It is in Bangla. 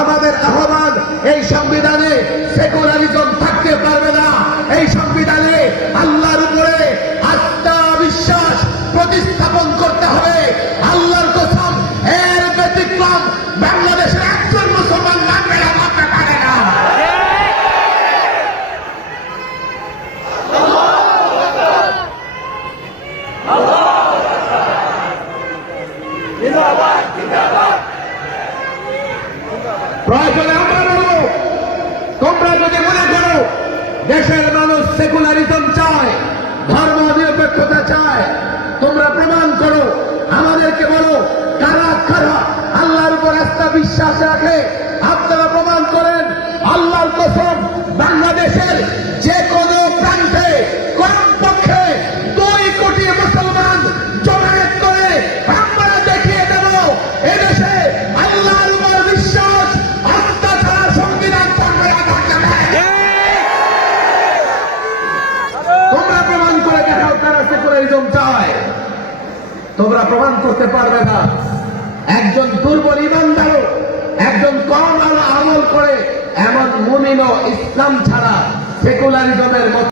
আমাদের আহ্বান, এই সংবিধানে সেকুলারিজম থাকতে পারবে না। এই সংবিধানে আল্লাহর উপরে আস্থা বিশ্বাস প্রতিস্থাপন করতে হবে। আল্লাহর কসম, এর ব্যতিক্রম বাংলাদেশের একজন মুসলমান মানবে না, মানতে পারে না। প্রয়োজনে আমরা বলবো, তোমরা যদি মনে করো দেশের মানুষ সেকুলারিজম চায়, ধর্ম নিরপেক্ষতা চায়, তোমরা প্রমাণ করো, আমাদেরকে বলো কারা কারা আল্লাহর উপর আস্থা বিশ্বাস রাখে। আপনারা প্রমাণ করেন। আল্লাহর কসম, বাংলাদেশের যে কোনো প্রান্তে কমপক্ষে 2 কোটি মুসলমান জমায়েত করে আমরা দেখিয়ে দেব এদেশে আল্লাহর উপর বিশ্বাস আস্থা ছাড়া সংবিধান থাকবে না, থাকতে পারে। তোমরা প্রমাণ করে দেখাও কারা সেকুলারিজম চায়। তোমরা প্রমাণ করতে পারবে না। একজন দুর্বল ইমানদারও, একজন কম আলো আমল করে এমন মুমিনও ইসলাম ছাড়া সেকুলারিজমের মত